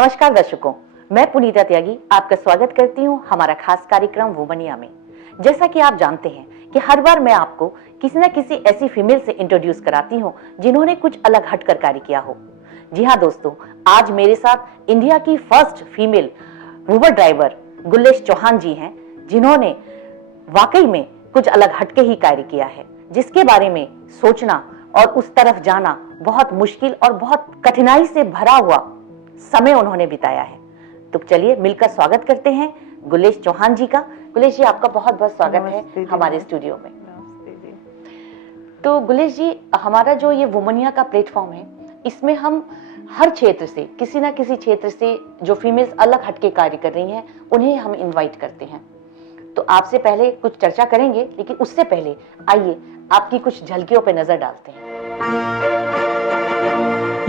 नमस्कार दर्शकों, मैं पुनीता त्यागी आपका स्वागत करती हूं हमारा खास कार्यक्रम वुमनिया में। जैसा कि आप जानते हैं कि हर बार मैं आपको किसी न किसी ऐसी फीमेल से इंट्रोड्यूस कराती हूं जिन्होंने कुछ अलग हटकर कार्य किया हो। जी हाँ दोस्तों, आज मेरे साथ इंडिया की फर्स्ट फीमेल उबर ड्राइवर गुलेश चौहान जी हैं, जिन्होंने वाकई में कुछ अलग हटके ही कार्य किया है, जिसके बारे में सोचना और उस तरफ जाना बहुत मुश्किल और बहुत कठिनाई से भरा हुआ समय उन्होंने बिताया है। तो चलिए मिलकर स्वागत करते हैं गुलेश चौहान जी का। गुलेश जी, आपका बहुत बहुत स्वागत है हमारे स्टूडियो में। तो गुलेश जी, हमारा जो ये वुमनिया का प्लेटफॉर्म है, इसमें हम हर क्षेत्र से, किसी ना किसी क्षेत्र से जो फीमेल्स अलग हटके कार्य कर रही हैं, उन्हें हम इनवाइट करते हैं। तो आपसे पहले कुछ चर्चा करेंगे, लेकिन उससे पहले आइए आपकी कुछ झलकियों पे नजर डालते हैं।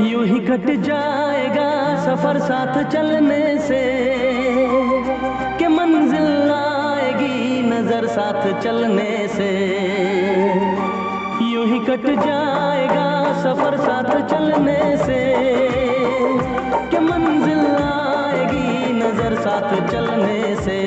यूं ही कट जाएगा सफर साथ चलने से, कि मंजिल आएगी नजर साथ चलने से। यूं ही कट जाएगा सफर साथ चलने से, कि मंजिल आएगी नजर साथ चलने से।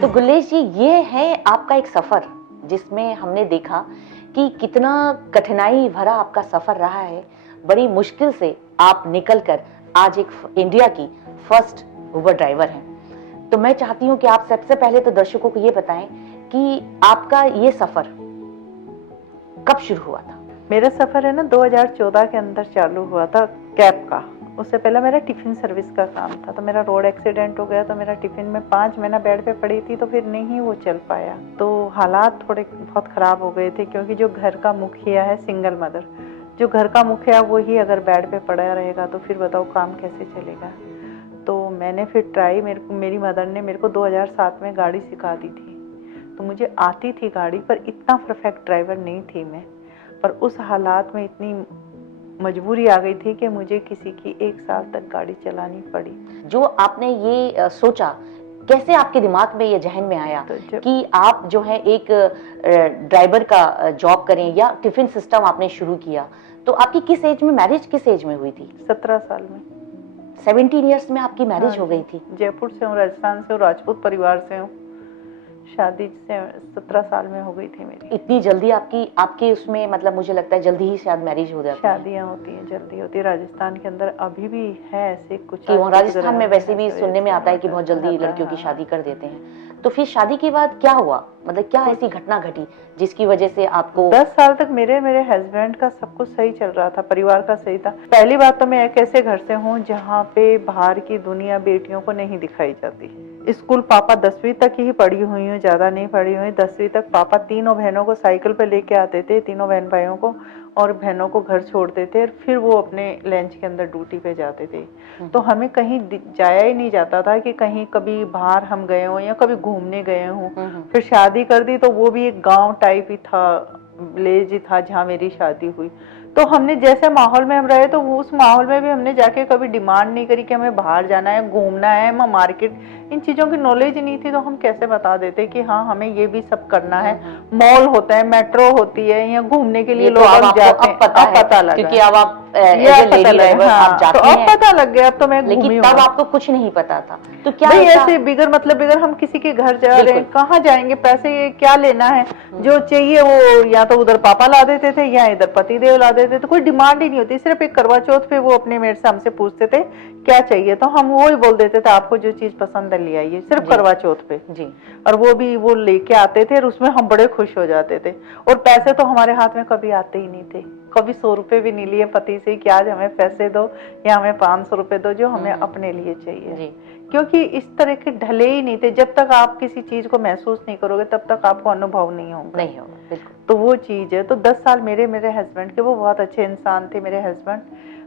तो गुलेश जी, ये है आपका एक सफर जिसमें हमने देखा कि कितना कठिनाई भरा आपका सफर रहा है। बड़ी मुश्किल से आप निकलकर आज एक इंडिया की फर्स्ट उबर ड्राइवर हैं। तो मैं चाहती हूं कि आप सबसे पहले तो दर्शकों को ये बताएं कि आपका ये सफर कब शुरू हुआ था? मेरा सफर है ना 2014 के अंदर चालू हुआ था कैब का। उससे पहले मेरा टिफिन सर्विस का काम था। तो मेरा रोड एक्सीडेंट हो गया, तो मेरा टिफिन में 5 महीना बेड पे पड़ी थी, तो फिर नहीं वो चल पाया। तो हालात थोड़े बहुत खराब हो गए थे, क्योंकि जो घर का मुखिया है, सिंगल मदर, जो घर का मुखिया वही अगर बेड पे पड़ा रहेगा तो फिर बताओ काम कैसे चलेगा। तो मैंने फिर ट्राई, मेरी मदर ने मेरे को 2007 में गाड़ी सिखा दी थी। तो मुझे आती थी गाड़ी, पर इतना परफेक्ट ड्राइवर नहीं थी मैं। पर उस हालात में इतनी मजबूरी आ गई थी कि मुझे किसी की 1 साल तक गाड़ी चलानी पड़ी। जो आपने ये सोचा, कैसे आपके दिमाग में ये जहन में आया कि आप जो है एक ड्राइवर का जॉब करें या टिफिन सिस्टम आपने शुरू किया? तो आपकी किस एज में मैरिज, किस एज में हुई थी? 17 साल में। 17 इयर्स में आपकी मैरिज हो गई थी? जयपुर से हूँ, राजस्थान से हूँ, राजपूत परिवार से हूँ। शादी से 17 साल में हो गई थी मेरी। इतनी जल्दी आपके उसमें, मतलब मुझे लगता है जल्दी ही शायद मैरिज हो जाती है। शादियां होती हैं, जल्दी होती है। राजस्थान के अंदर अभी भी है ऐसे कुछ कि राजस्थान में वैसे भी सुनने में आता है कि बहुत जल्दी लड़कियों की शादी कर देते हैं। तो फिर शादी के बाद क्या हुआ? मतलब क्या ऐसी घटना घटी जिसकी वजह से आपको? 10 साल तक मेरे हस्बैंड का सब कुछ सही चल रहा था, परिवार का सही था। पहली बात तो मैं एक ऐसे घर से हूँ जहाँ पे बाहर की दुनिया बेटियों को नहीं दिखाई जाती। स्कूल पापा 10वीं तक ही पढ़ी हुई हूँ, ज्यादा नहीं पढ़ी हुई। 10वीं तक पापा तीनों बहनों को साइकिल पे लेके आते थे, तीनों बहन भाइयों को, और बहनों को घर छोड़ते थे। फिर वो अपने लंच के अंदर ड्यूटी पे जाते थे। तो हमें कहीं जाया ही नहीं जाता था कि कहीं कभी बाहर हम गए हों या कभी घूमने गए हों। फिर शादी कर दी तो वो भी एक गांव टाइप ही था, विलेज ही था जहाँ मेरी शादी हुई। तो हमने जैसे माहौल में हम रहे, तो उस माहौल में भी हमने जाके कभी डिमांड नहीं करी कि हमें बाहर जाना है, घूमना है, हमें मार्केट, इन चीजों की नॉलेज नहीं थी। तो हम कैसे बता देते कि हाँ हमें ये भी सब करना है। मॉल होता है, मेट्रो होती है, या घूमने के लिए लोग जाते हैं। अब पता लगा, क्योंकि अब आप लेडी ड्राइवर आप जाती हैं। अब पता लग गया, अब तो मैं घूमी हूं। लेकिन तब आपको कुछ नहीं पता था। तो क्या ऐसे बिगर मतलब बिगर हम किसी के घर जा रहे हैं, कहाँ जाएंगे, पैसे क्या लेना है, जो चाहिए वो या तो उधर पापा ला देते थे या इधर पति देव ला देते थे। तो कोई डिमांड ही नहीं होती। सिर्फ एक करवा चौथ पे वो अपने मेरे से हमसे पूछते थे क्या चाहिए, तो हम वो ही बोल देते थे आपको जो चीज पसंद है ले आइए, सिर्फ करवा चौथ पे जी। और वो भी वो लेके आते थे, और उसमें हम बड़े खुश हो जाते थे। और पैसे तो हमारे हाथ में कभी आते ही नहीं थे। कभी 100 रुपए भी नहीं लिए पति से कि आज हमें पैसे दो या हमें 500 रुपए दो, जो हमें अपने लिए चाहिए जी। क्योंकि इस तरह के ढले ही नहीं थे। जब तक आप किसी चीज को महसूस नहीं करोगे तब तक आपको अनुभव नहीं होगा। बिल्कुल। तो वो चीज है। तो 10 साल मेरे हस्बैंड के, वो बहुत अच्छे इंसान थे मेरे हस्बैंड।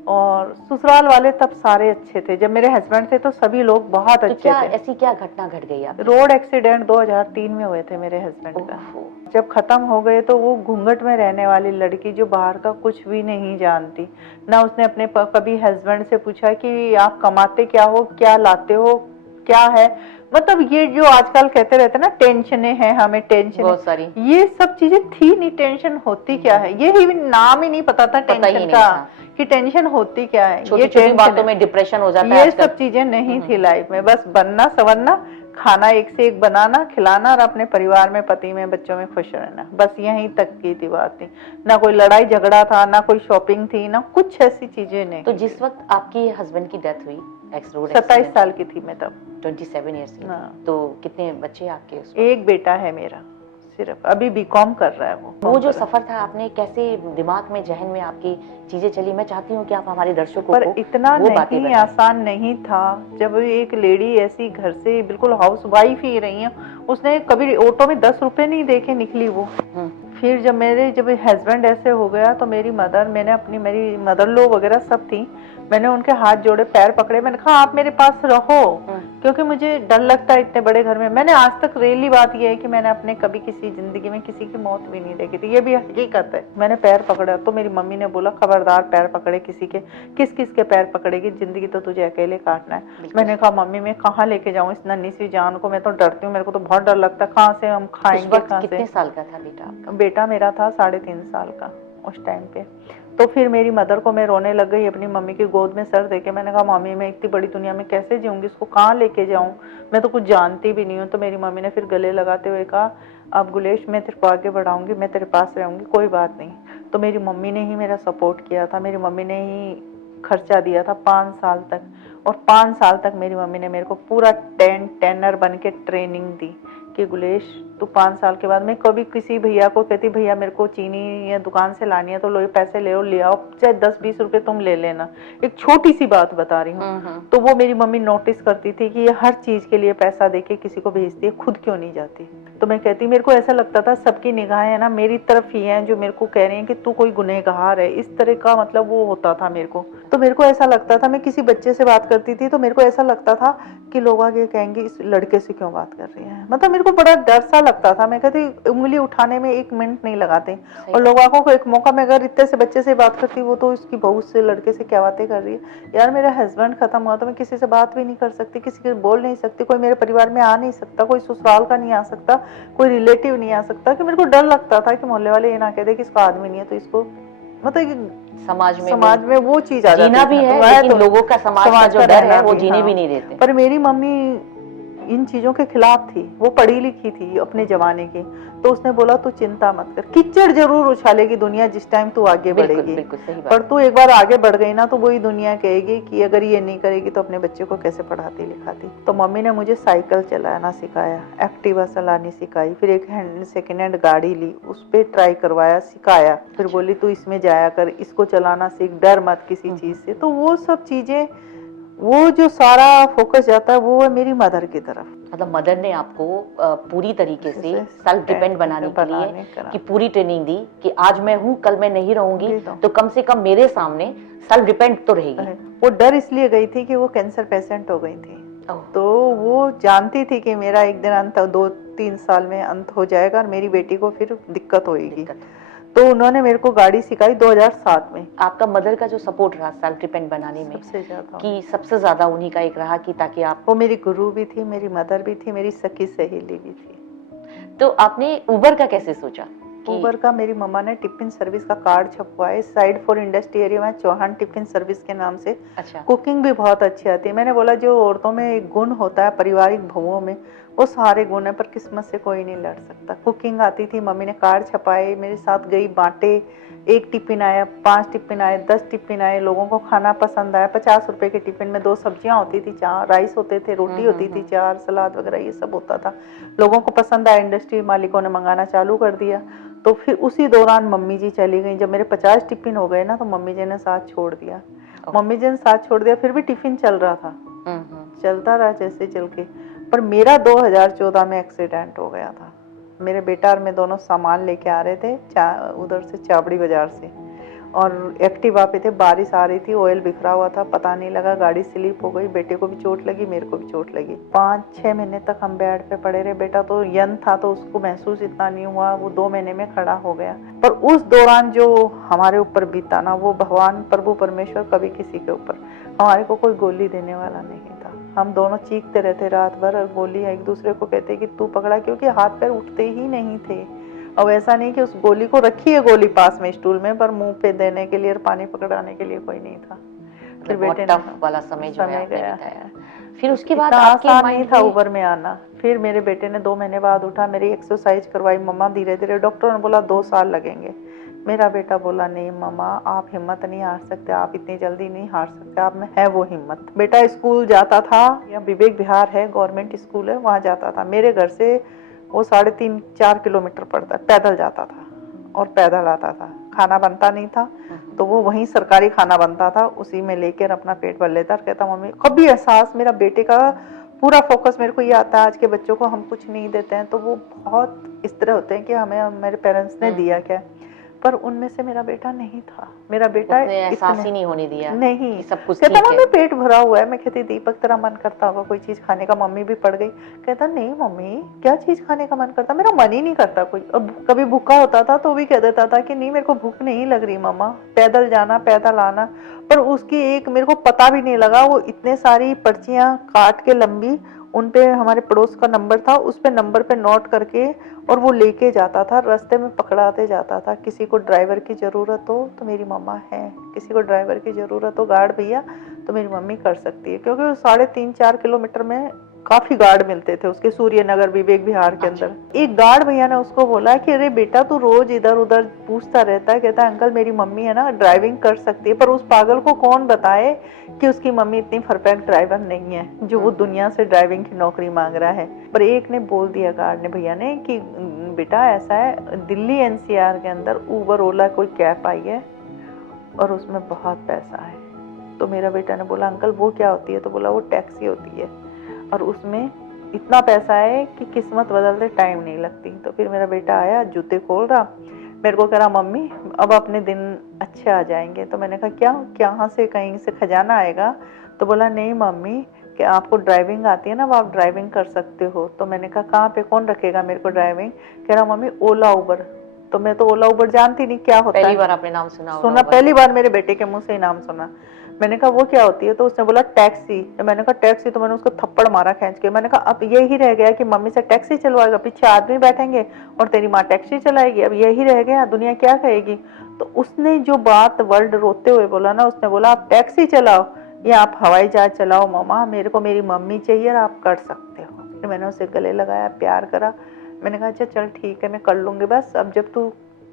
और ससुराल वाले तब सारे अच्छे थे। जब मेरे हस्बैंड थे तो सभी लोग बहुत अच्छे थे। ऐसी क्या घटना घट गई आपकी? रोड एक्सीडेंट 2003 में हुए थे मेरे हस्बैंड का। जब खत्म हो गए तो वो घूंघट में रहने वाली लड़की, जो बाहर का कुछ भी नहीं जानती, ना उसने अपने कभी हस्बैंड से पूछा कि आप कमाते क्या हो, क्या लाते हो, क्या है। मतलब ये जो आजकल कहते रहते ना टेंशनें हैं, हमें टेंशन बहुत सारी, ये सब चीजें थी नहीं। टेंशन होती क्या है ये ही नाम ही नहीं पता था टेंशन का, कि टेंशन होती क्या है, छोटी छोटी tension बातों है। में डिप्रेशन हो जाता है ये आजकल। सब चीजें नहीं थी लाइफ में, बस बनना संवरना, खाना एक से एक बनाना खिलाना और अपने परिवार में, पति में, बच्चों में खुश रहना, बस यहीं तक की थी बात थी। ना कोई लड़ाई झगड़ा था, ना कोई शॉपिंग थी, ना कुछ ऐसी चीजें नहीं। तो जिस वक्त आपकी हस्बैंड की डेथ हुई एक्स रोड 27 साल की थी मैं तब। 27 ईयर्स की हाँ। थी। तो कितने बच्चे आपके उस वक्त? एक बेटा है मेरा, सिर्फ अभी बीकॉम कर रहा है वो जो सफर था, आपने कैसे दिमाग में, जहन में आपकी चीजें चली? मैं चाहती हूँ कि आप हमारे दर्शकों पर को इतना वो बातें नहीं बताएं। आसान नहीं था। जब एक लेडी ऐसी घर से बिल्कुल हाउस वाइफ ही रही है, उसने कभी ऑटो में 10 रुपए नहीं देके निकली वो। फिर जब हस्बैंड ऐसे हो गया तो मेरी मदर लो वगैरह सब थी, मैंने उनके हाथ जोड़े, पैर पकड़े, मैंने कहा आप मेरे पास रहो, क्योंकि मुझे डर लगता है इतने बड़े घर में। मैंने आज तक रेली बात यह है कि मैंने अपने कभी किसी जिंदगी में किसी की मौत भी नहीं देखी थी, ये भी हकीकत है। मैंने पैर पकड़ा तो मेरी मम्मी ने बोला खबरदार पैर पकड़े किसी के, किस किस के पैर पकड़ेगी, जिंदगी तो तुझे अकेले काटना है। मैंने कहा मम्मी मैं कहाँ लेके जाऊँ इस नन्ही सी जान को, मैं तो डरती हूँ, मेरे को तो बहुत डर लगता है, कहाँ से हम खाएंगे, कहाँ से। कितने साल का था बेटा आपका? बेटा मेरा था 3.5 साल का उस टाइम पे। तो फिर मेरी मदर को मैं रोने लग गई अपनी मम्मी की गोद में सर देके। मैंने कहा मम्मी मैं इतनी बड़ी दुनिया में कैसे जीऊंगी, इसको कहाँ लेके जाऊं, मैं तो कुछ जानती भी नहीं हूँ। तो मेरी मम्मी ने फिर गले लगाते हुए कहा अब गुलेश मैं तेरे को आगे बढ़ाऊंगी, मैं तेरे पास रहूंगी, कोई बात नहीं। तो मेरी मम्मी ने ही मेरा सपोर्ट किया था, मेरी मम्मी ने ही खर्चा दिया था 5 साल तक, और 5 साल तक मेरी मम्मी ने मेरे को पूरा टेनर बन के ट्रेनिंग दी कि गुलेश तू 5 साल के बाद, मैं कभी किसी भैया को कहती भैया मेरे को चीनी या दुकान से लानी है तो लो पैसे ले आओ, चाहे 10-20 रुपए तुम ले लेना, एक छोटी सी बात बता रही हूँ। तो वो मेरी मम्मी नोटिस करती थी कि ये हर चीज के लिए पैसा देके किसी को भेजती है, खुद क्यों नहीं जाती। तो मैं कहती, मेरे को ऐसा लगता था सबकी निगाहें है ना मेरी तरफ ही हैं, जो मेरे को कह रही हैं कि तू कोई गुनहगार है, इस तरह का मतलब वो होता था मेरे को। तो मेरे को ऐसा लगता था, मैं किसी बच्चे से बात करती थी तो मेरे को ऐसा लगता था कि लोग आगे कहेंगे इस लड़के से क्यों बात कर रही है, मतलब मेरे को बड़ा डर सा लगता था। मैं कहती उंगली उठाने में 1 मिनट नहीं लगाते, और लोगों को एक मौका में अगर इतने से बच्चे से बात करती, वो तो इसकी बहू से लड़के से क्या बातें कर रही है। यार मेरा हस्बैंड खत्म हुआ तो मैं किसी से बात भी नहीं कर सकती, किसी से बोल नहीं सकती, कोई मेरे परिवार में आ नहीं सकता, कोई ससुराल का नहीं आ सकता, कोई रिलेटिव नहीं आ सकता, कि मेरे को डर लगता था कि मोहल्ले वाले ये ना कह दे कि इसका आदमी नहीं है तो इसको, मतलब समाज में वो चीज आ जाती है। जीना भी है लेकिन लोगों का समाज का जो डर है वो जीने भी नहीं देते। पर मेरी मम्मी इन चीजों के खिलाफ थी, वो पढ़ी लिखी थी अपने जमाने की, तो उसने बोला तू चिंता मत कर, कीचड़ जरूर उछालेगी दुनिया जिस टाइम तू आगे बढ़ेगी, पर तू एक बार आगे बढ़ गई ना तो वही दुनिया कहेगी कि अगर ये नहीं करेगी तो अपने बच्चे को कैसे पढ़ाती लिखाती। तो मम्मी ने मुझे साइकिल चलाना सिखाया, एक्टिवा चलानी सिखाई, फिर एक सेकेंड हैंड गाड़ी ली, उस पर ट्राई करवाया, सिखाया, फिर बोली तू इसमें जाया कर, इसको चलाना सीख, डर मत किसी चीज से। तो वो सब चीजें, वो जो सारा फोकस जाता है वो है मेरी मदर की तरफ। मतलब मदर ने आपको पूरी तरीके से सेल्फ डिपेंड बनाने के लिए कि पूरी ट्रेनिंग दी कि आज मैं हूँ कल मैं नहीं रहूंगी, तो कम से कम मेरे सामने सेल्फ डिपेंड तो रहेगी। वो डर इसलिए गई थी कि वो कैंसर पेशेंट हो गई थी, तो वो जानती थी कि मेरा एक दिन अंत 2-3 साल में अंत हो जाएगा और मेरी बेटी को फिर दिक्कत होगी। तो उन्होंने मेरे को गाड़ी सिखाई 2007 में। आपका मदर का जो सपोर्ट रहा सेल्फ डिपेंड बनाने में सबसे ज्यादा उन्हीं का एक रहा कि ताकि आप, वो मेरी गुरु भी थी, मेरी मदर भी थी, मेरी सखी सहेली भी थी। तो आपने उबर का कैसे सोचा? उबर का मेरी मम्मा ने टिफिन सर्विस का कार्ड छपवाए, साइड फॉर इंडस्ट्री एरिया में चौहान टिफिन सर्विस के नाम से। अच्छा। कुकिंग भी बहुत अच्छी आती है। मैंने बोला जो औरतों में एक गुण होता है पारिवारिक बहुओं में, वो सारे गुण है, पर किस्मत से कोई नहीं लड़ सकता। कुकिंग आती थी, मम्मी ने कार्ड छपाए, मेरे साथ गई, बांटे, 1 टिफिन आया, 5 टिफिन आए, 10 टिफिन आए, लोगों को खाना पसंद आया। 50 रुपए के टिफिन में 2 सब्जियां होती थी, 4 राइस होते थे, रोटी होती थी, 4 सलाद वगैरह ये सब होता था। लोगों को पसंद आया, इंडस्ट्री मालिकों ने मंगाना चालू कर दिया। तो फिर उसी दौरान मम्मी जी चली गई। जब मेरे 50 टिफिन हो गए ना तो मम्मी जी ने साथ छोड़ दिया। मम्मी जी ने साथ छोड़ दिया, फिर भी टिफिन चल रहा था, चलता रहा जैसे चल के। पर मेरा 2014 में एक्सीडेंट हो गया था। मेरे बेटा और मैं दोनों सामान लेके आ रहे थे उधर से चाबड़ी बाजार से, और एक्टिवा पे थे, बारिश आ रही थी, ऑयल बिखरा हुआ था, पता नहीं लगा, गाड़ी स्लिप हो गई, बेटे को भी चोट लगी, मेरे को भी चोट लगी। 5-6 महीने तक हम बेड पे पड़े रहे। बेटा तो यंग था तो उसको महसूस इतना नहीं हुआ, वो 2 महीने में खड़ा हो गया। पर उस दौरान जो हमारे ऊपर बीता ना, वो भगवान प्रभु परमेश्वर कभी किसी के ऊपर, हमारे को कोई गोली देने वाला नहीं था। हम दोनों चीखते रहते रात भर, और गोली एक दूसरे को कहते कि तू पकड़ा, क्योंकि हाथ पैर उठते ही नहीं थे। और ऐसा नहीं कि उस गोली को रखी है गोली पास में स्टूल में, पर मुंह पे देने के लिए और पानी पकड़ाने के लिए कोई नहीं था। फिर बहुत बेटे टफ वाला समय जो है समय आपने गया बिताया। फिर उसके बाद इतना आपके आसान नहीं माइंड था में उबर में आना। फिर मेरे बेटे ने 2 महीने बाद उठा, मेरी एक्सरसाइज करवाई मम्मा धीरे धीरे, डॉक्टर ने बोला 2 साल लगेंगे। मेरा बेटा बोला नहीं मम्मा आप हिम्मत नहीं हार सकते, आप इतनी जल्दी नहीं हार सकते, आप में है वो हिम्मत। बेटा स्कूल जाता था, या विवेक विहार है गवर्नमेंट स्कूल है, वहाँ जाता था। मेरे घर से वो 3.5-4 किलोमीटर पड़ता, पैदल जाता था और पैदल आता था। खाना बनता नहीं था तो वो वहीं सरकारी खाना बनता था, उसी में लेकर अपना पेट भर लेता। कहता मम्मी, कभी एहसास मेरा बेटे का पूरा फोकस मेरे को ये आता है, आज के बच्चों को हम कुछ नहीं देते हैं तो वो बहुत इस तरह होते हैं कि हमें मेरे पेरेंट्स ने दिया क्या, पर उनमें से मेरा बेटा नहीं था। मेरा बेटा उसने एहसास ही नहीं होने दिया नहीं कि सब कुछ कहता ठीक है। मम्मी पेट भरा हुआ है। मैं कहती दीपक तेरा मन करता होगा कोई चीज खाने का, मम्मी भी पड़ गई। कहता नहीं मम्मी क्या चीज खाने का मन करता, मेरा मन ही नहीं करता कोई। और कभी भूखा होता था तो भी कह देता था कि नहीं मेरे को भूख नहीं लग रही मम्मा, पैदल जाना पैदल आना। पर उसकी एक मेरे को पता भी नहीं लगा, वो इतने सारी पर्चियां काट के लंबी, उन पे हमारे पड़ोस का नंबर था, उस पे नंबर पे नोट करके और वो लेके जाता था, रास्ते में पकड़ाते जाता था। किसी को ड्राइवर की जरूरत हो तो मेरी मम्मा है, किसी को ड्राइवर की जरूरत हो गार्ड भैया तो मेरी मम्मी कर सकती है, क्योंकि वो 3.5-4 किलोमीटर में काफी गार्ड मिलते थे उसके, सूर्य नगर विवेक विहार के अंदर। एक गार्ड भैया ने उसको बोला कि अरे बेटा तू रोज इधर उधर पूछता रहता है, कहता है अंकल मेरी मम्मी है ना ड्राइविंग कर सकती है, पर उस पागल को कौन बताए कि उसकी मम्मी इतनी परफेक्ट ड्राइवर नहीं है जो वो दुनिया से ड्राइविंग की नौकरी मांग रहा है। पर एक ने बोल दिया गार्ड ने भैया ने कि बेटा ऐसा है दिल्ली एनसीआर के अंदर उबर ओला कोई कैब आई है और उसमें बहुत पैसा है। तो मेरा बेटा ने बोला अंकल वो क्या होती है, तो बोला वो टैक्सी होती है और उसमें इतना पैसा है कि किस्मत बदलते टाइम नहीं लगती। तो फिर मेरा बेटा आया, जूते खोल रहा, मेरे को कह रहा मम्मी अब अपने दिन अच्छे आ जाएंगे। तो मैंने कहा क्या, यहाँ से कहीं से खजाना आएगा? तो बोला नहीं मम्मी कि आपको ड्राइविंग आती है ना, वो आप ड्राइविंग कर सकते हो। तो मैंने कहा कहाँ पे, कौन रखेगा मेरे को ड्राइविंग? कह रहा मम्मी ओला उबर। तो मैं तो ओला उबर जानती नहीं क्या होता है। पहली बार आपने नाम सुना, पहली बार मेरे बेटे के मुंह से ही नाम सुना। मैंने कहा वो क्या होती है? तो उसने बोला टैक्सी। तो मैंने कहा टैक्सी, तो मैंने उसको थप्पड़ मारा खींच के। मैंने कहा अब यही रह गया कि मम्मी से टैक्सी चलवाएगा, पीछे आदमी बैठेंगे और तेरी माँ टैक्सी चलाएगी, अब यही रह गया, दुनिया क्या कहेगी? तो उसने जो बात वर्ल्ड रोते हुए बोला ना, उसने बोला आप टैक्सी चलाओ या आप हवाई जहाज चलाओ मामा, मेरे को मेरी मम्मी चाहिए और आप कर सकते हो। फिर मैंने उसे गले लगाया, प्यार करा। मैंने कहा अच्छा चल ठीक है मैं कर लूंगी, बस अब जब तू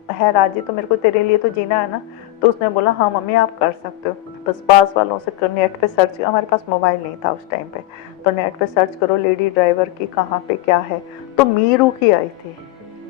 है राजी तो मेरे को तेरे लिए तो जीना है ना। तो उसने बोला हाँ मम्मी आप कर सकते हो, बस पास वालों से नेट पे सर्च, हमारे पास मोबाइल नहीं था उस टाइम पे, तो नेट पे सर्च करो लेडी ड्राइवर की कहाँ पे क्या है। तो मीरू की आई थी,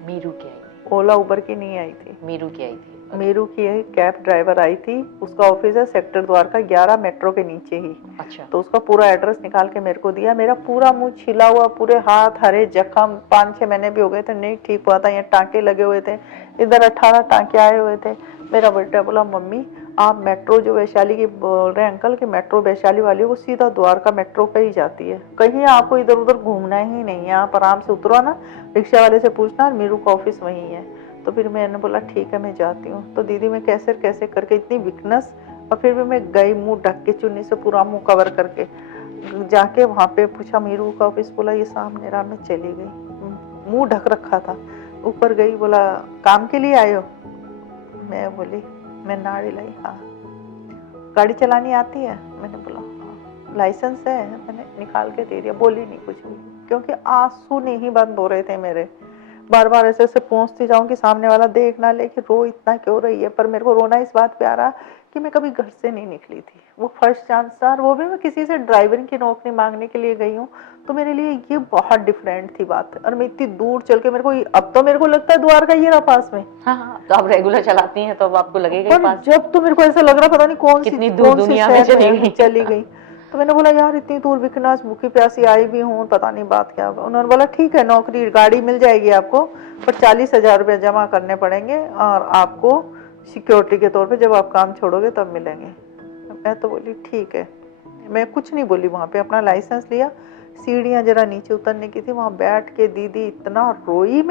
मीरू की आई थी, ओला उबर की नहीं आई थी, मीरू की आई थी। मीरू की कैब ड्राइवर आई थी। उसका ऑफिस है सेक्टर द्वारका 11 मेट्रो के नीचे ही। अच्छा। तो उसका पूरा एड्रेस निकाल के मेरे को दिया। मेरा पूरा मुंह छिला हुआ, पूरे हाथ हरे, जख्म 5-6 महीने भी हो गए थे, नहीं ठीक हुआ था, यहाँ टांके लगे हुए थे, इधर 18 टांके आए हुए थे। मेरा बेटा बोला मम्मी आप मेट्रो जो वैशाली की बोल रहे हैं अंकल की मेट्रो वैशाली वाली वो सीधा द्वारका मेट्रो पे ही जाती है, कहीं आपको इधर उधर घूमना ही नहीं है, आप आराम से उतरो ना, रिक्शा वाले से पूछना मेरू का ऑफिस वहीं है। तो फिर मैंने बोला ठीक है मैं जाती हूँ। तो दीदी मैं कैसे कैसे करके इतनी वीकनेस, और फिर भी मैं गई मुंह ढक के, चुन्नी से पूरा मुंह कवर करके जाके वहाँ पे पूछा मीरू का ऑफिस, बोला ये सामने रहा। मैं चली गई, मुंह ढक रखा था। ऊपर गई, बोला काम के लिए आए हो? मैं बोली मैं नाड़ी लाई। हाँ। गाड़ी चलानी आती है? मैंने बोला हाँ। लाइसेंस है? मैंने निकाल के दे दिया। बोली नहीं कुछ भी, क्योंकि आंसू नहीं बंद हो रहे थे मेरे। बार बार ऐसे ऐसे पहुंचती जाऊं कि सामने वाला देख ना ले कि रो इतना क्यों रही है। पर मेरे को रोना इस बात पे आ रहा कि मैं कभी घर से नहीं निकली थी, वो फर्स्ट चांस था, और वो भी मैं किसी से ड्राइवरिंग की नौकरी मांगने के लिए गई हूँ। तो मेरे लिए ये बहुत डिफरेंट थी बात। और मैं इतनी दूर चल के, मेरे को अब तो मेरे को लगता है द्वारका ये रहा पास में। हाँ, तो आप रेगुलर चलाती हैं तो अब आपको लगेगा ही पास। जब तो मेरे को ऐसा लग रहा पता नहीं कौन कितनी सी दूर दुनिया में चली गई। तो मैंने बोला यार इतनी दूर विकनाश भूखी प्यासी आई भी हूँ, पता नहीं बात क्या होगा। उन्होंने बोला ठीक है नौकरी गाड़ी मिल जाएगी आपको, पर 40,000 रुपया जमा करने पड़ेंगे और आपको सिक्योरिटी के तौर पे जब आप काम छोड़ोगे तब मिलेंगे। मैं तो बोली ठीक है, मैं कुछ नहीं बोली। वहाँ पे अपना लाइसेंस लिया, सीढ़ियाँ जरा नीचे उतरने की थी, वहाँ बैठ के दीदी इतना रोई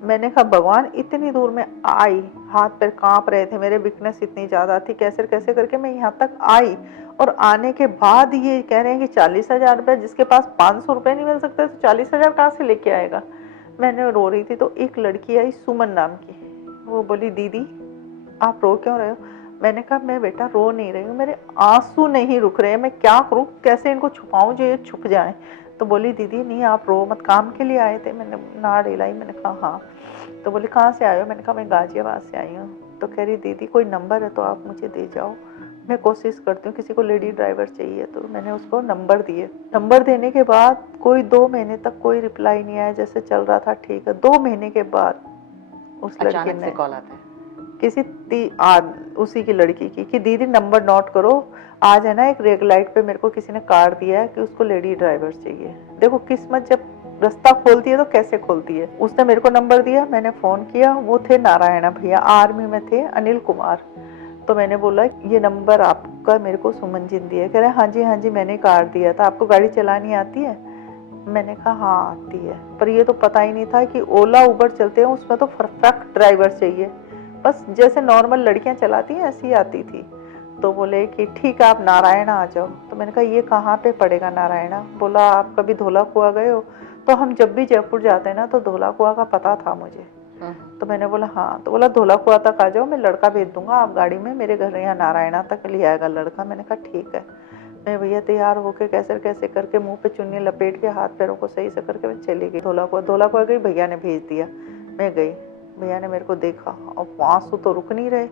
मैंने कहा भगवान इतनी दूर में आई, हाथ पैर कांप रहे थे मेरे, वीकनेस इतनी ज्यादा थी, कैसे कैसे करके मैं यहाँ तक आई। और आने के बाद ये कह रहे हैं कि 40,000 रुपये, जिसके पास 500 रुपये नहीं मिल सकते तो 40,000 कहाँ से लेके आएगा। मैंने रो रही थी तो एक लड़की आई सुमन नाम की, वो बोली दीदी आप रो क्यों रहे हो? मैंने कहा मैं बेटा रो नहीं रही हूँ, मेरे आंसू नहीं रुक रहे हैं, मैं क्या करूँ, कैसे इनको छुपाऊँ जो ये छुप जाएं। तो बोली दीदी नहीं आप रो मत, काम के लिए आए थे? मैंने नाड़ हिलाई, मैंने कहा हाँ। तो बोली कहाँ से आए हो? मैंने कहा मैं गाजियाबाद से आई हूँ। तो कह रही दीदी कोई नंबर है तो आप मुझे दे जाओ, मैं कोशिश करती हूँ, किसी को लेडी ड्राइवर चाहिए। तो मैंने उसको नंबर दिए। नंबर देने के बाद कोई 2 महीने तक कोई रिप्लाई नहीं आया, जैसे चल रहा था ठीक है। 2 महीने के बाद उस लड़की अचानक से ने कॉल आता है? किसी उसी की लड़की की कि दीदी नंबर नोट करो, आज है ना एक रेड लाइट पे मेरे को किसी ने कार्ड दिया है कि उसको लेडी ड्राइवर चाहिए। देखो किस्मत जब रास्ता खोलती है तो कैसे खोलती है। उसने मेरे को नंबर दिया, मैंने फोन किया, वो थे नारायणा भैया, आर्मी में थे, अनिल कुमार। तो मैंने बोला ये नंबर आपका मेरे को सुमन जी ने दिया है। कह रहे हाँ जी मैंने कार्ड दिया था, आपको गाड़ी चलानी आती है? मैंने कहा हाँ आती है, पर ये तो पता ही नहीं था कि ओला उबर चलते हैं उसमें तो परफेक्ट ड्राइवर चाहिए, बस जैसे नॉर्मल लड़कियां चलाती हैं ऐसी आती थी। तो बोले कि ठीक है आप नारायणा आ जाओ। तो मैंने कहा ये कहाँ पे पड़ेगा नारायणा? बोला आप कभी धोला कुआं गए हो? तो हम जब भी जयपुर जाते हैं ना तो धोला कुआं का पता था मुझे। तो मैंने बोला हाँ। तो बोला धोला कुआं तक आ जाओ, मैं लड़का भेज दूंगा आप गाड़ी में, मेरे घर यहाँ नारायणा तक ले आएगा लड़का। मैंने कहा ठीक है। मैं भैया तैयार होके कैसे कैसे करके मुंह पे चुन्नी लपेट के हाथ पैरों को सही से करके मैं चली गई धोला कुआं गई। भैया ने भेज दिया, मैं गई। भैया ने मेरे को देखा और आंसू तो रुक नहीं रहे।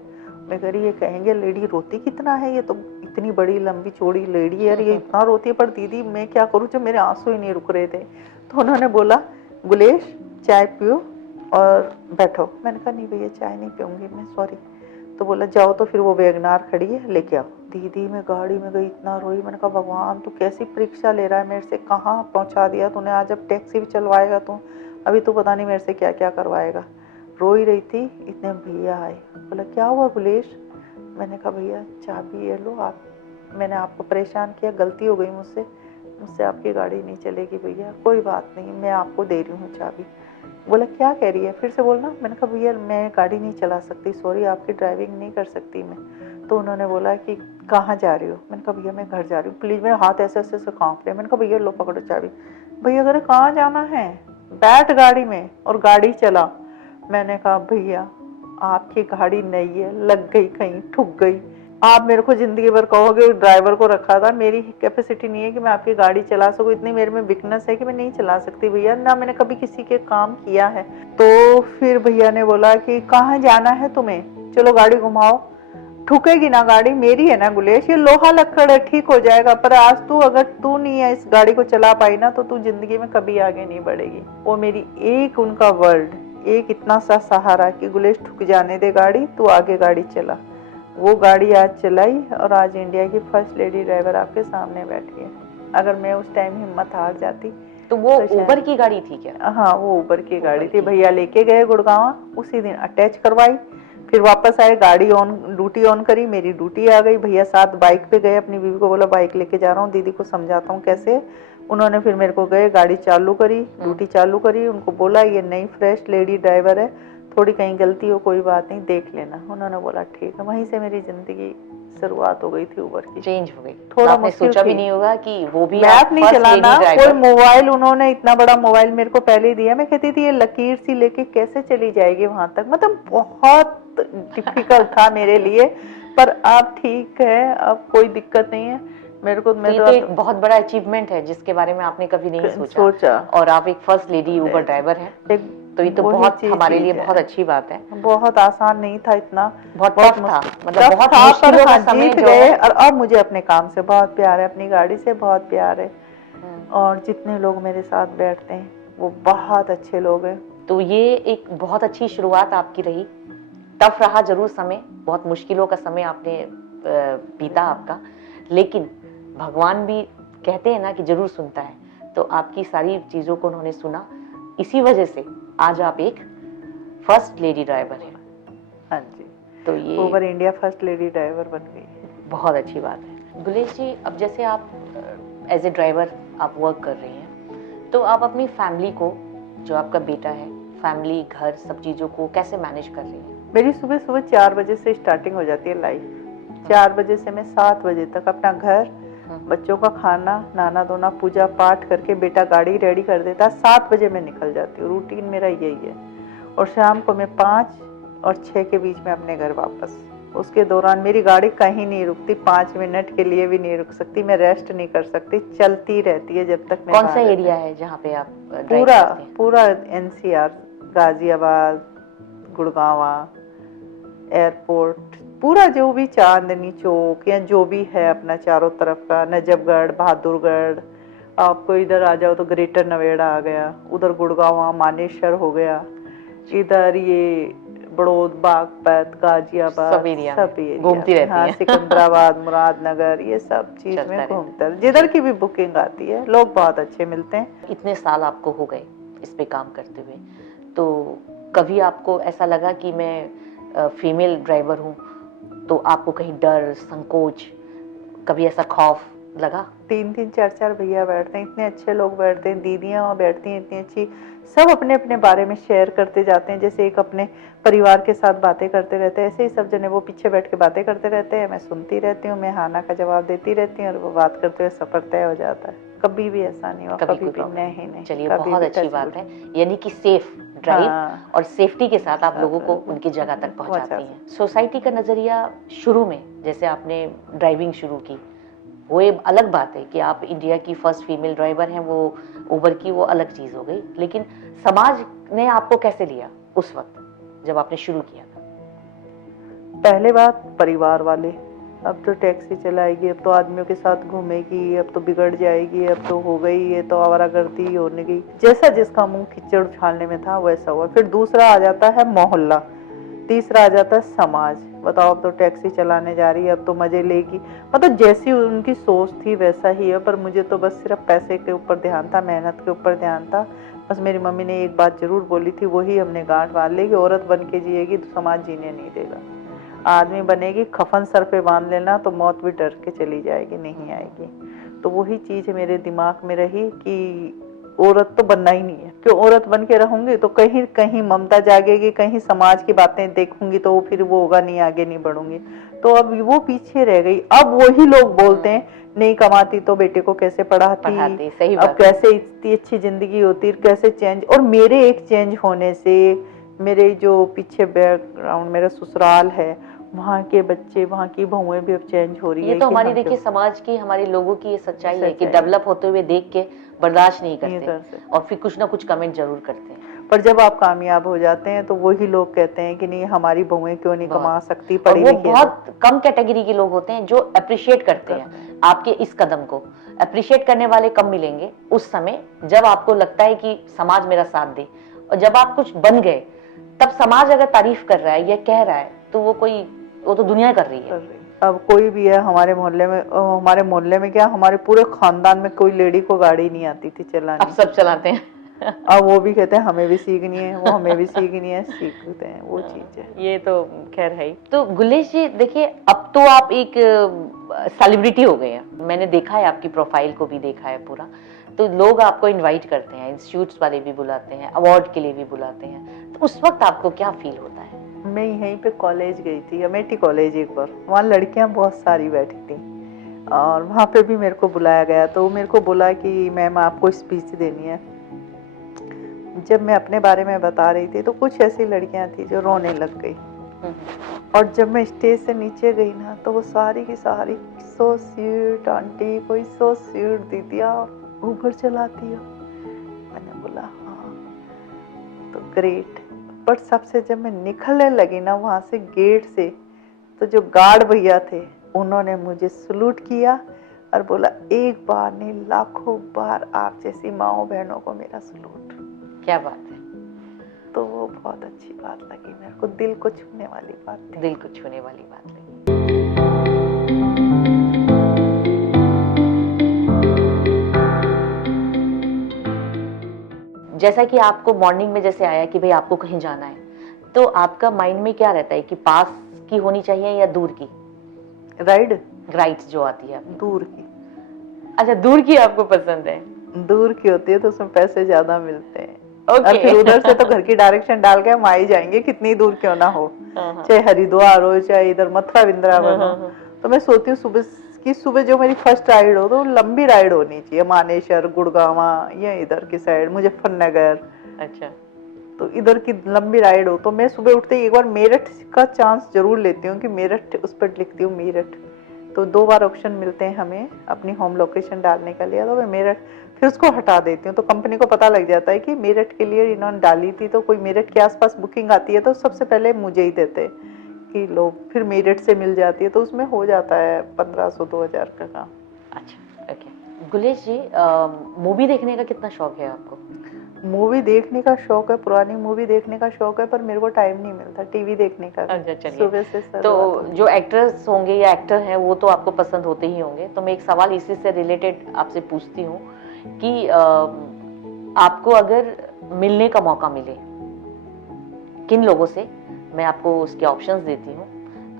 मैं कह रही ये कहेंगे लेडी रोती कितना है, ये तो इतनी बड़ी लंबी चौड़ी लेडी है, ये इतना रोती है, पर दीदी मैं क्या करूँ जब मेरे आंसू ही नहीं रुक रहे थे। तो उन्होंने बोला गुलेश चाय पियो और बैठो। मैंने कहा नहीं भैया चाय नहीं पीऊंगी मैं, सॉरी। तो बोला जाओ, तो फिर वो वैगनार खड़ी है लेके आओ। दीदी मैं गाड़ी में गई, इतना रोई। मैंने कहा भगवान तू कैसी परीक्षा ले रहा है मेरे से, कहाँ पहुँचा दिया तूने, आज अब टैक्सी भी चलवाएगा तू, अभी तो पता नहीं मेरे से क्या क्या करवाएगा। रो ही रही थी, इतने भैया आए। बोला क्या हुआ गुलेश? मैंने कहा भैया चाबी ये लो आप, मैंने आपको परेशान किया, गलती हो गई मुझसे आपकी गाड़ी नहीं चलेगी भैया, कोई बात नहीं मैं आपको दे रही हूँ चाबी। बोला क्या कह रही है, फिर से बोलना। मैंने कहा भैया मैं गाड़ी नहीं चला सकती, सॉरी आपकी ड्राइविंग नहीं कर सकती मैं। तो उन्होंने बोला कि कहाँ जा रही हो? मैंने कहा भैया मैं घर जा रही हूँ, प्लीज़। मेरे हाथ ऐसे ऐसे से काँप रहे। मैंने कहा भैया लो पकड़ो चाबी। भैया अगर कहाँ जाना है, बैठ गाड़ी में और गाड़ी चला। मैंने कहा भैया आपकी गाड़ी नहीं है, लग गई कहीं, ठुक गई। आप मेरे को जिंदगी भर कहोगे ड्राइवर को रखा था, मेरी कैपेसिटी नहीं है कि मैं आपकी गाड़ी चला सकूं, इतनी मेरे में वीकनेस है कि मैं नहीं चला सकती भैया, ना मैंने कभी किसी के काम किया है। तो फिर भैया ने बोला कि कहाँ जाना है तुम्हें, चलो गाड़ी घुमाओ। ठुकेगी ना गाड़ी, मेरी है ना गुलेश, ये लोहा लक्कड़ है, ठीक हो जाएगा, पर आज तू अगर तू नहीं है इस गाड़ी को चला पाई ना तो तू जिंदगी में कभी आगे नहीं बढ़ेगी। वो मेरी एक उनका वर्ड, एक इतना सा सहारा कि गुलेश ठुक जाने दे गाड़ी, तू आगे गाड़ी चला। वो गाड़ी आज चलाई और आज इंडिया की फर्स्ट लेडी ड्राइवर आपके सामने बैठी है। अगर मैं उस टाइम हिम्मत हार जाती तो वो उबर की गाड़ी थी क्या? हाँ वो उबर की गाड़ी थी। भैया लेके गए गुड़गांव, उसी दिन अटैच करवाई, फिर वापस आए, गाड़ी ऑन, ड्यूटी ऑन करी, मेरी ड्यूटी आ गई। भैया साथ बाइक पे गए, अपनी बीवी को बोला बाइक लेके जा रहा हूँ, दीदी को समझाता हूँ कैसे। उन्होंने फिर मेरे को गए, गाड़ी चालू करी, ड्यूटी चालू करी, उनको बोला ये नई फ्रेश लेडी ड्राइवर है, थोड़ी कहीं गलती हो कोई बात नहीं देख लेना। उन्होंने बोला ठीक है। वहीं से मेरी जिंदगी शुरुआत हो गई थी उबर की, चेंज हो गई। थोड़ा आपने मुश्किल सोचा भी थी। नहीं होगा कि वो भी मैप नहीं फर्स्ट लेडी चलाना, कोई ड्राइवर। मोबाइल, उन्होंने इतना बड़ा मोबाइल मेरे को पहले ही दिया। मैं कहती थी ये लकीर सी लेके कैसे चली जाएगी वहां तक, मतलब बहुत डिफिकल्ट था मेरे लिए। पर अब ठीक है, अब कोई दिक्कत नहीं है मेरे को। तो ये तो एक बहुत बड़ा अचीवमेंट है जिसके बारे में आपने कभी नहीं सोचा। और आप एक फर्स्ट लेडी उबर ड्राइवर हैं, तो ये तो बहुत हमारे लिए बहुत अच्छी बात है। बहुत आसान नहीं था, इतना बहुत टफ था, मतलब बहुत मुश्किलों का समय जीत जो गए। है। और अब मुझे अपने काम से बहुत प्यार है, अपनी गाड़ी से बहुत प्यार है, और जितने लोग मेरे साथ बैठते हैं वो बहुत अच्छे लोग हैं। तो ये एक बहुत अच्छी शुरुआत आपकी रही। टफ रहा जरूर समय, बहुत मुश्किलों का समय आपने बीता आपका, लेकिन भगवान भी कहते हैं ना कि जरूर सुनता है। तो आपकी सारी चीजों को उन्होंने सुना, इसी वजह से आज आप एक फर्स्ट लेडी ड्राइवर हैं। हाँ जी, तो ये over India first lady driver बन गई, बहुत अच्छी बात है। गुलेश जी, अब जैसे आप एज ए ड्राइवर आप वर्क कर रही हैं, तो आप अपनी फैमिली को, जो आपका बेटा है, फैमिली, घर, सब चीज़ों को कैसे मैनेज कर रही हैं? मेरी सुबह सुबह 4 बजे से स्टार्टिंग हो जाती है लाइफ। 4 बजे से मैं 7 बजे तक अपना घर, बच्चों का खाना, नहाना धोना, पूजा पाठ करके बेटा गाड़ी रेडी कर देता, 7 बजे मैं निकल जाती हूँ। रूटीन मेरा यही है। और शाम को मैं 5 और 6 के बीच में अपने घर वापस। उसके दौरान मेरी गाड़ी कहीं नहीं रुकती, 5 मिनट के लिए भी नहीं रुक सकती, मैं रेस्ट नहीं कर सकती, चलती रहती है जब तक मैं कौन सा बाहर एरिया है जहाँ पे आप ड्राइव पूरा करते हैं? पूरा NCR, गाजियाबाद, गुड़गांव, एयरपोर्ट, पूरा जो भी चांदनी चौक या जो भी है अपना चारों तरफ का, नजफगढ़, बहादुरगढ़, आपको इधर आ जाओ तो ग्रेटर नोएडा आ गया, उधर गुड़गांव मानेसर हो गया, इधर ये बड़ौद, बागपत, गाजियाबाद, सब एरिया घूमती रहती हाँ, हैं। सिकंदराबाद, मुरादनगर, ये सब चीज चलता में रहता है। घूमता, जिधर की भी बुकिंग आती है, लोग बहुत अच्छे मिलते हैं। इतने साल आपको हो गए इस पे काम करते हुए, तो कभी आपको ऐसा लगा कि मैं फीमेल ड्राइवर हूँ, तो आपको कहीं डर, संकोच, कभी ऐसा खौफ लगा? 3-3, 4-4 भैया बैठते हैं, इतने अच्छे लोग बैठते हैं, दीदियाँ वहाँ बैठती हैं इतनी अच्छी, सब अपने अपने बारे में शेयर करते जाते हैं, जैसे एक अपने परिवार के साथ बातें करते रहते हैं, ऐसे ही सब जने वो पीछे बैठ के बातें करते रहते हैं, मैं सुनती रहती हूँ, मैं हाना का जवाब देती रहती हूँ और वो बात करते हुए सफर तय हो जाता है। कभी भी ऐसा नहीं हुआ, कभी भी नहीं। चलिए, कभी बहुत भी अच्छी touch बात wood। है, यानी कि सेफ ड्राइव हाँ। और सेफ्टी के साथ आप लोगों को उनकी जगह तक पहुंचाती हैं। सोसाइटी का नजरिया शुरू में जैसे आपने ड्राइविंग शुरू की, वो एक अलग बात है कि आप इंडिया की फर्स्ट फीमेल ड्राइवर हैं, वो उबर की, वो अलग चीज हो गई, लेकिन समाज ने आपको कैसे लिया उस वक्त जब आपने शुरू किया था? पहले बात परिवार वाले, अब तो टैक्सी चलाएगी, अब तो आदमियों के साथ घूमेगी, अब तो बिगड़ जाएगी, अब तो हो गई, ये तो आवारागर्दी होने की, जैसा जिसका मुंह कीचड़ उछालने में था वैसा हुआ। फिर दूसरा आ जाता है मोहल्ला, तीसरा आ जाता है समाज, बताओ अब तो टैक्सी चलाने जा रही है, अब तो मजे लेगी, मतलब जैसी उनकी सोच थी वैसा ही है। पर मुझे तो बस सिर्फ पैसे के ऊपर ध्यान था, मेहनत के ऊपर ध्यान था। बस मेरी मम्मी ने एक बात जरूर बोली थी, वही हमने गांठ बांध ली कि औरत बन के जिएगी तो समाज जीने नहीं देगा, आदमी बनेगी कफन सर पे बांध लेना तो मौत भी डर के चली जाएगी, नहीं आएगी। तो वही चीज मेरे दिमाग में रही कि औरत तो बनना ही नहीं है, क्यों औरत बन के रहूंगी तो कहीं कहीं ममता जागेगी, कहीं समाज की बातें देखूंगी तो फिर वो होगा नहीं, आगे नहीं बढ़ूंगी। तो अब वो पीछे रह गई। अब वही लोग बोलते हैं नहीं कमाती तो बेटे को कैसे पढ़ाती, सही अब बात। कैसे इतनी अच्छी जिंदगी होती, कैसे चेंज। और मेरे एक चेंज होने से मेरे जो पीछे बैकग्राउंड मेरा ससुराल है, वहाँ के बच्चे, वहाँ की बहुएं भी अब चेंज हो रही है। ये तो हमारी देखिए समाज की, हमारे लोगों की ये सच्चाई है कि डेवलप होते हुए देख के बर्दाश्त नहीं करते और फिर कुछ ना कुछ कमेंट जरूर करते हैं। पर जब आप कामयाब हो जाते हैं तो वही लोग कहते हैं कि नहीं हमारी बहुएं क्यों नहीं कमा सकती, पढ़ी वो लिखी। बहुत कम कैटेगरी के लोग होते हैं जो अप्रिशिएट करते हैं आपके इस कदम को। अप्रिशिएट करने वाले कम मिलेंगे उस समय जब आपको लगता है कि समाज मेरा साथ दे, और जब आप कुछ बन गए तब समाज अगर तारीफ कर रहा है या कह रहा है तो वो तो दुनिया कर रही है। अब कोई भी है हमारे मोहल्ले में क्या, हमारे पूरे खानदान में कोई लेडी को गाड़ी नहीं आती थी चलानी, अब सब चलाते हैं। अब वो भी कहते हैं हमें भी सीखनी है, वो हमें भी सीखनी है, सीखते हैं, वो चीज है। ये तो खैर है ही। तो गुलेश जी देखिए, अब तो आप एक सेलिब्रिटी हो गए हैं, मैंने देखा है आपकी प्रोफाइल को भी देखा है पूरा, तो लोग आपको इनवाइट करते हैं, इंस्टीट्यूट्स वाले भी बुलाते हैं, अवार्ड के लिए भी बुलाते हैं, तो उस वक्त आपको क्या फील होता है? मैं यहीं पे कॉलेज गई थी, अमेठी कॉलेज, एक बार वहाँ लड़कियां बहुत सारी बैठी थी और वहाँ पे भी मेरे को बुलाया गया। तो मेरे को बोला कि मैम आपको स्पीच देनी है। जब मैं अपने बारे में बता रही थी तो कुछ ऐसी लड़कियां थी जो रोने लग गई, और जब मैं स्टेज से नीचे गई ना तो वो सारी की सारी सो स्वीट आंटी, कोई सो स्वीट दीदिया ऊबर चलाती है। मैंने बोला हाँ तो ग्रेट। बट सबसे जब मैं निकलने लगी ना वहाँ से गेट से, तो जो गार्ड भैया थे उन्होंने मुझे सलूट किया और बोला एक बार नहीं लाखों बार आप जैसी माओ बहनों को मेरा सलूट। क्या बात है। तो वो बहुत अच्छी बात लगी मेरे को, दिल को छूने वाली बात थी। दिल को छूने वाली बात लगी। जैसा कि आपको मॉर्निंग में जैसे आया कि भाई आपको कहीं जाना है, तो आपका माइंड में क्या रहता है कि पास की होनी चाहिए या दूर की राइड जो आती है? दूर की। अच्छा, दूर की आपको पसंद है? दूर की होती है तो उसमें पैसे ज्यादा मिलते हैं। और फिर उधर से तो घर की डायरेक्शन डाल के हम आ ही जाएंगे, कितनी दूर क्यों ना हो, चाहे हरिद्वार हो चाहे इधर मथुरा वृंदावन हो। तो मैं सोती हूँ सुबह कि सुबह जो मेरी फर्स्ट राइड हो तो लंबी राइड होनी चाहिए, मानेसर, गुड़गावा या इधर की साइड, मुजफ्फरनगर, अच्छा। तो इधर की लंबी राइड हो तो मैं सुबह उठते ही एक बार मेरठ का चांस जरूर लेती हूँ कि मेरठ, उस पर लिखती हूँ मेरठ। तो 2 बार ऑप्शन मिलते हैं हमें अपनी होम लोकेशन डालने का लिए, तो मैं मेरठ फिर उसको हटा देती हूँ। तो कंपनी को पता लग जाता है कि मेरठ के लिए इन्होंने डाली थी, तो कोई मेरठ के आसपास बुकिंग आती है तो सबसे पहले मुझे ही देते हैं कि लोग, फिर मेरठ से मिल जाती है, तो उसमें हो जाता है 1500-2000 का काम। अच्छा, ओके। गुलेश जी, मूवी देखने का कितना शौक है आपको? मूवी देखने का शौक है, पुरानी मूवी देखने का शौक है, पर मेरे को टाइम नहीं मिलता टीवी देखने का भी। अच्छा, चलिए। सुबह से सर तो बात होती जो एक्टर्स होंगे या एक्टर हैं वो तो आपको पसंद होते ही होंगे, तो मैं एक सवाल इसी से रिलेटेड आपसे पूछती हूँ कि आपको अगर मिलने का मौका मिले किन लोगों से, मैं आपको उसके ऑप्शंस देती हूँ।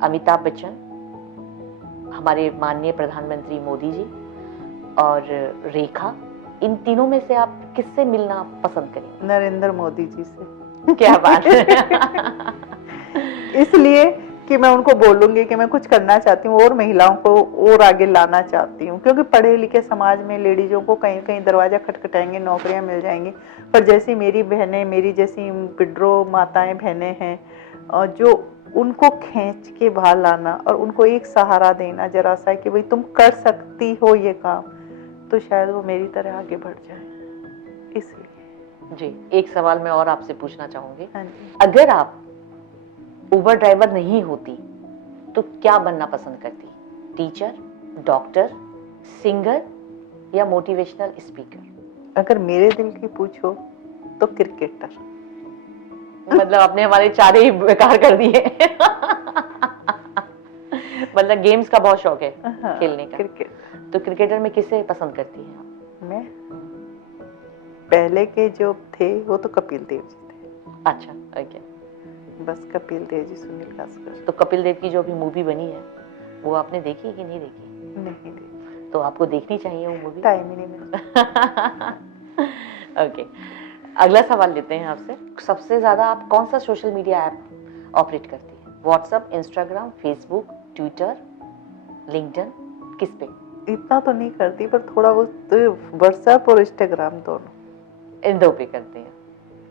अमिताभ बच्चन, हमारे माननीय प्रधानमंत्री मोदी जी, और रेखा, इन तीनों में से आप किससे मिलना पसंद करेंगे? नरेंद्र मोदी जी से। क्या बात है। इसलिए कि मैं उनको बोलूंगी कि मैं कुछ करना चाहती हूँ और महिलाओं को और आगे लाना चाहती हूँ, क्योंकि पढ़े लिखे समाज में लेडीजों को कहीं कहीं दरवाजा खटखटाएंगे, नौकरियां मिल जाएंगी, पर जैसी मेरी बहनें, मेरी जैसी विड्रो माताएं बहनें हैं, और जो उनको खींच के बाहर लाना और उनको एक सहारा देना जरा सा कि भाई तुम कर सकती हो ये काम, तो शायद वो मेरी तरह आगे बढ़ जाए। इसलिए जी, एक सवाल मैं और आपसे पूछना चाहूंगी। हाँ जी। अगर आप उबर ड्राइवर नहीं होती तो क्या बनना पसंद करती? टीचर, डॉक्टर, सिंगर या मोटिवेशनल स्पीकर? अगर मेरे दिल की पूछो तो क्रिकेटर। मतलब आपने हमारे चारे ही बेकार कर दिए। मतलब गेम्स का बहुत शौक है, हाँ, खेलने का। क्रिकेट। तो क्रिकेटर में किसे पसंद करती हैं आप? मैं पहले के जो थे वो तो कपिल देव जी थे। अच्छा, ओके। बस कपिल देव जी, सुनील गावस्कर। तो कपिल देव की जो अभी मूवी बनी है वो आपने देखी कि नहीं देखी? नहीं देखी, तो आपको देखनी चाहिए वो मूवी। टाइम ही नहीं मिलता। ओके, अगला सवाल लेते हैं आपसे। सबसे ज्यादा आप कौन सा सोशल मीडिया ऐप ऑपरेट करती है? WhatsApp, Instagram, Facebook, Twitter, LinkedIn, किस पे? इतना तो नहीं करती, पर थोड़ा बहुत व्हाट्सएप और इंस्टाग्राम दोनों। इन दो पे करते हैं।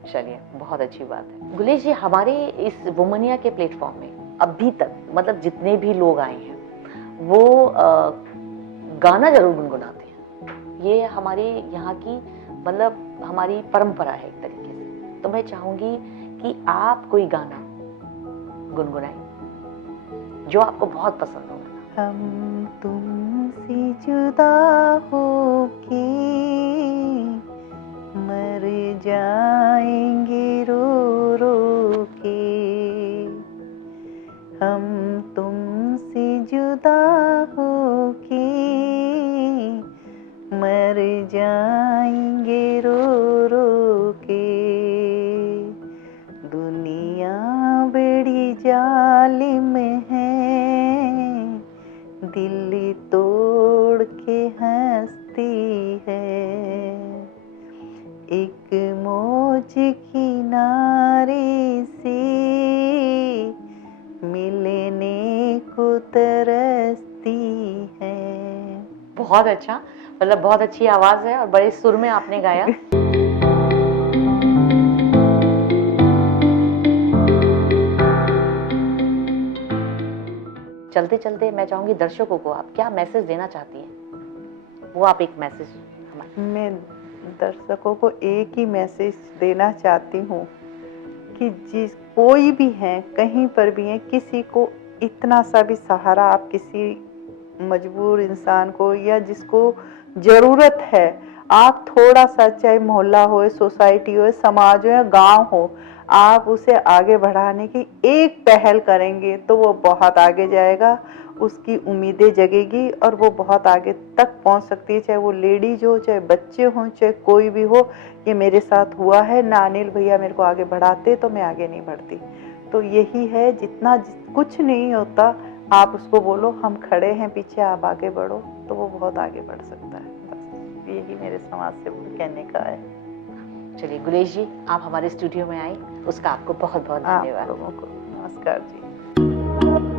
चलिए, बहुत अच्छी बात है। गुलेश जी, हमारे इस वुमनिया के प्लेटफॉर्म में अभी तक मतलब जितने भी लोग आए हैं वो गाना जरूर गुनगुनाते हैं। ये हमारे यहाँ की मतलब हमारी परंपरा है एक तरीके से। तो मैं चाहूंगी कि आप कोई गाना गुनगुनाएं जो आपको बहुत पसंद हो। हम तुमसे जुदा होके मर जाएंगे रो रो के, हम तुमसे जुदा होके मर जाएंगे रो रो के, दुनिया बड़ी जालिम है, दिल तोड़ के हंसती है, एक मौज किनारे से मिलने को तरसती है। बहुत अच्छा, मतलब बहुत अच्छी आवाज है और बड़े सुर में आपने गाया। चलते चलते मैं चाहूंगी दर्शकों को आप क्या मैसेज देना चाहती हैं, वो आप एक मैसेज हमारे। मैं दर्शकों को एक ही मैसेज देना चाहती हूँ कि जिस कोई भी है, कहीं पर भी है, किसी को इतना सा भी सहारा आप किसी मजबूर इंसान को या जिसको जरूरत है, आप थोड़ा सा, चाहे मोहल्ला हो, सोसाइटी हो, समाज हो या गांव हो, आप उसे आगे बढ़ाने की एक पहल करेंगे तो वो बहुत आगे जाएगा, उसकी उम्मीदें जगेगी और वो बहुत आगे तक पहुंच सकती है, चाहे वो लेडीज हो, चाहे बच्चे हों, चाहे कोई भी हो। ये मेरे साथ हुआ है ना, अनिल भैया मेरे को आगे बढ़ाते तो मैं आगे नहीं बढ़ती। तो यही है, जितना कुछ नहीं होता आप उसको बोलो हम खड़े हैं पीछे, आप आगे बढ़ो, तो वो बहुत आगे बढ़ सकता है। बस यही मेरे समाज से कहने का है। चलिए गुलेश जी, आप हमारे स्टूडियो में आए, उसका आपको बहुत बहुत धन्यवाद। आप लोगों को नमस्कार जी।